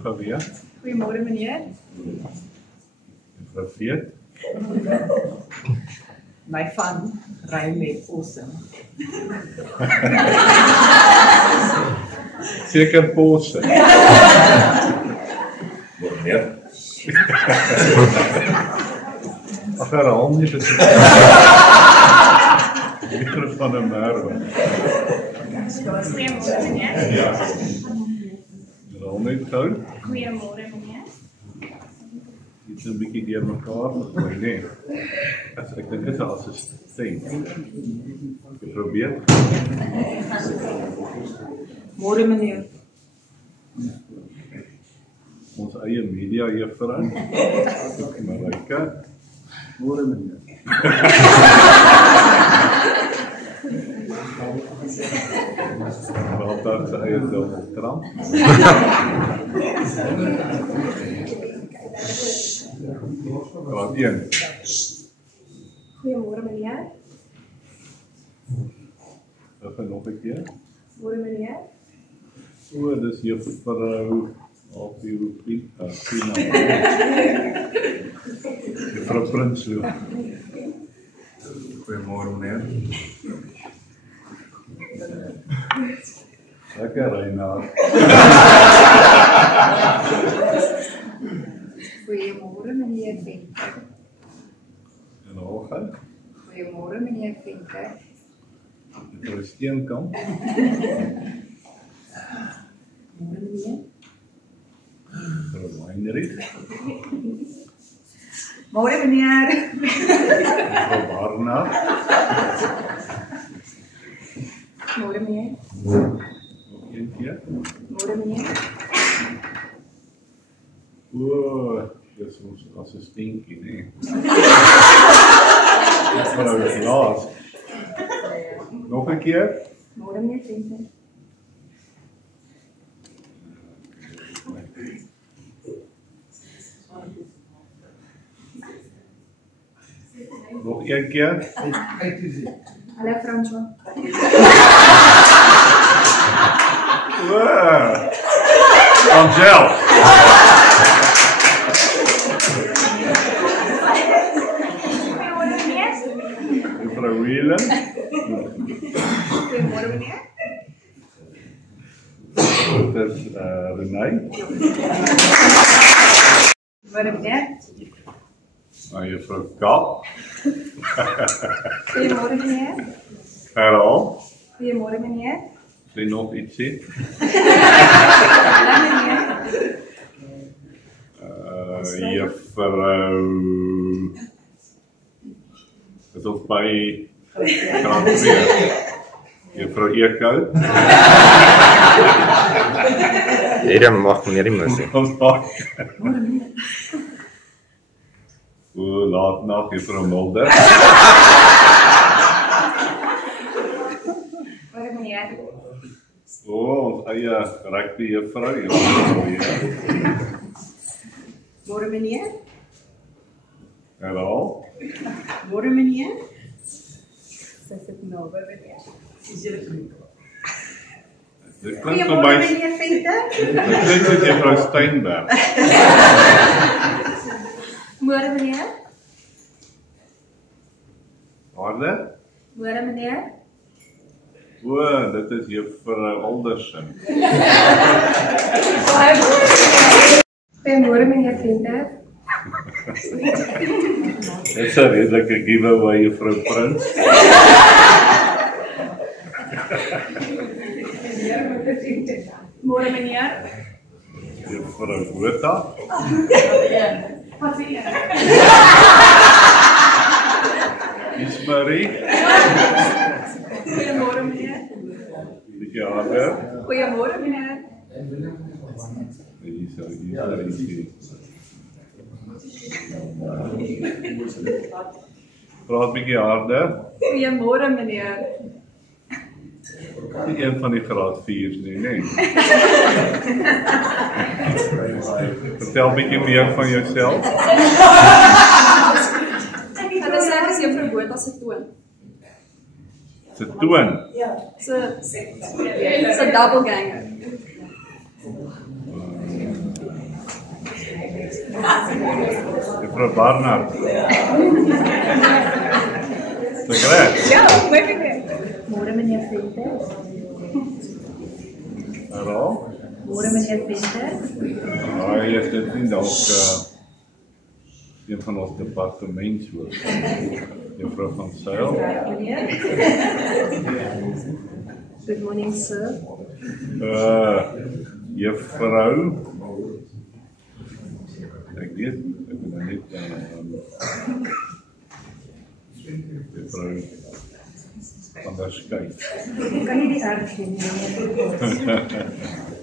Juffrou weer. Goeiemôre meneer. Juffrou Veet. My van ry met awesome. Seker posse. Meneer, Ag, herhaal nie dit. Microfoon en Merwe. Goeiemôre meneer. Ja. Herhaal net gou. Goeiemôre meneer. Dit is 'n bietjie deur mekaar gegooi, nee. Ek dink dit is 'n assistent. Juffrou Veet. Môre meneer. Ons eie media juffrou. Marika. Môre meneer. Wel daar se eie Donald Trump. Wat een? Goeiemôre meneer. Nog 'n keer. Môre meneer. O, dis juffrou op die Pina. Juffrou Prinsloo. goeiemôre meneer. Lekker Reinaard. Goeiemôre meneer Venter. En Olga. Goeiemôre meneer Venter. Juffrou Steenkamp. Môre meneer. Juffrou Heinrich. Môre meneer. Juffrou Barnard. Môre meneer. Nog een keer. Môre meneer. O, dis ons assistentjie, nee. Juffrou Laas. Nog 'n keer. Môre meneer Venter. Nog een keer. Hallo François. Wow. Angel. Goeiemôre meneer. Juffrou Whelan. Goeiemôre meneer. Dit is Renay. Môre meneer. Juffrou Kap. Goeiemôre meneer. Herhaal. Goeiemôre meneer. Sê nog ietsie. Hallo meneer. Juffrou. Dit is by graad 2. Juffrou Eekhout. Hierdie mag meneer die moesie. Ons maak. O, laat nag Juffrou Mulder. Môre meneer. O, ons eie rugby juffrou. Juffrou. Môre meneer. Herhaal. Môre meneer. Sy sit nou by meneer. Dit klink vir Goeiemôre my. meneer Venter. Dit klink soos Juffrou Steinberg. Môre meneer. Harde? Môre meneer. O, dit is Juffrou Alderson. Goeiemôre meneer Venter. Dit is 'n redelike giveaway Juffrou Prins. Môre meneer. Juffrou Botha. Wat sê jy? Ismarie. Goeiemôre meneer. Bietjie harder. Goeiemôre meneer. Hier sou praat bietjie harder. Goeiemôre meneer. Nie een van die graad 4's nie, nee. Vertel bietjie meer van jouself. Hulle sê ek is juffrou Botha se toon. Se toon. So double ganger. Juffrou Barnard. Sekretaris. Ja, mooi meneer. Môre meneer Venter. Herhaal. Môre meneer Venter. Hy is dit nie dalk een van ons departementshoof. Juffrou van Sail. Meneer. Good morning, sir. Juffrou. Ek weet, ek moet nou net Juffrou van der Skyt. Kan nie die erg sien nie.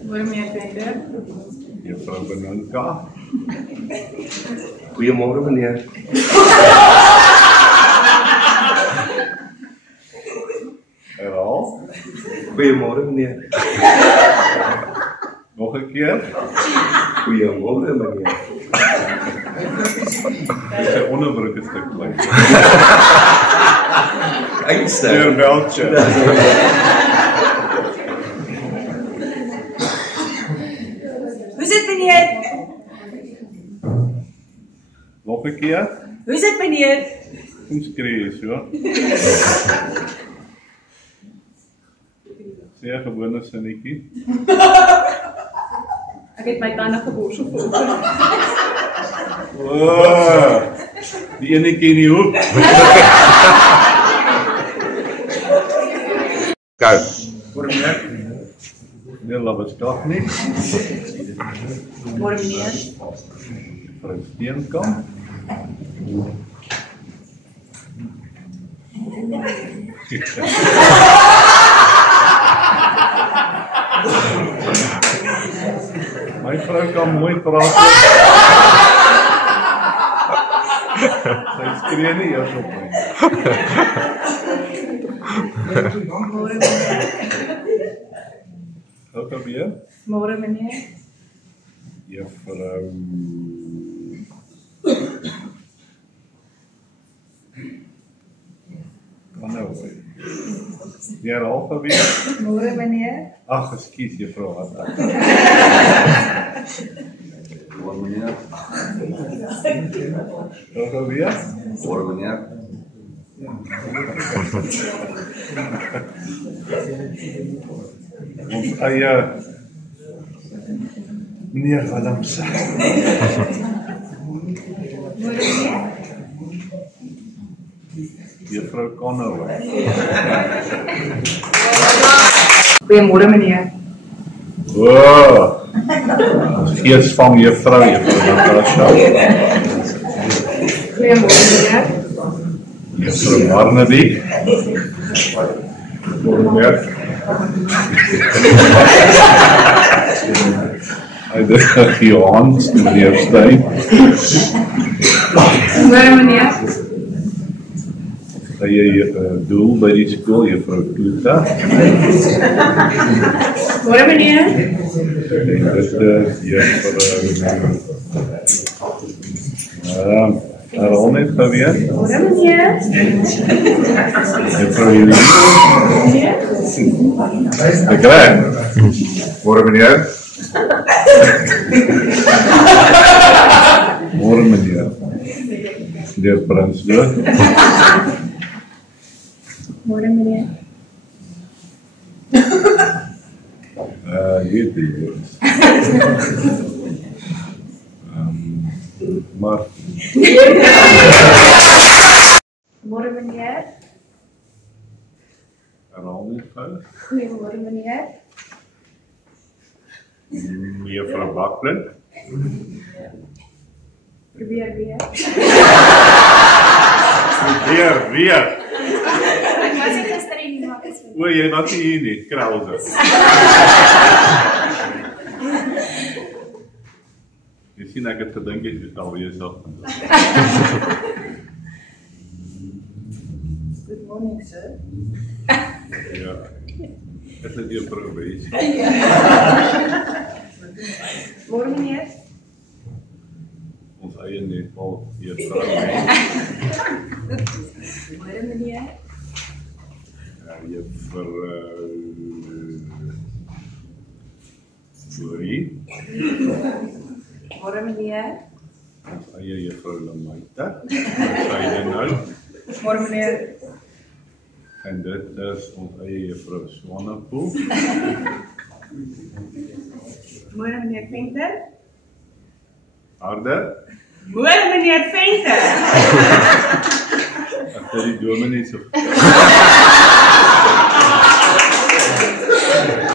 Môre meneer Venter. Juffrou Benanka. Goeiemôre meneer. Herhaal. Goeiemôre meneer. Nog 'n keer. Goeiemôre meneer. Sy onderbroek is te klein. Uitstek. Meneer Belcher. Hoe is dit meneer? Nog 'n keer. Hoe is dit meneer? Kom skree jy so. Sê 'n gewone sinnetjie. Ek het my tande geborsel vanoggend. Die enetjie in die hoek. Go. Môre meneer. Nee, laat ons dag nie. Môre meneer. Vrou Steenkamp. My vrou kan mooi praat. Sy skree nie eers op my. Môre meneer. Ook alweer. Môre meneer. Juffrou kan nou weer. Ja, alweer. Môre meneer. Ag, ekskuus juffrou Hatta. Môre meneer. Ook alweer. Môre meneer. Ons eie meneer Willemse. Môre meneer. Juffrou Connoy. Goeiemôre meneer. Gees van juffrou Natasha. Goeiemôre meneer. Juffrou Barnaby. Goeiemôre. Hy het gehaand, meneer Steyn. Môre meneer. Sy doel by die skool, juffrou Kloeta. Môre meneer. En dit is juffrou herhaal net gou weer. Môre meneer. Juffrou Julie. Ek kry. Môre meneer. Môre meneer. Meneer Prinsloo. Môre meneer. Hier die maar Môre meneer. herhaal net gou. Goeiemôre meneer. Juffrou Bakland. Probeer weer. Weer. Ek was nie gister nie, maar ek is O, jy was nie hier nie, krause. Jy sien ek het gedink jy het al weer self. Good morning, sir. Ja. Dit is juffrou Wees. Môre meneer. Ons eie netbal juffrou. Môre meneer. Juffrou Glorie. Môre meneer. Ons eie juffrou Lamaita. Syde nou. Môre meneer. En dit is ons eie juffrou Swanepoel. Môre meneer Venter. Harde. Môre meneer Venter. Ek het die dominee so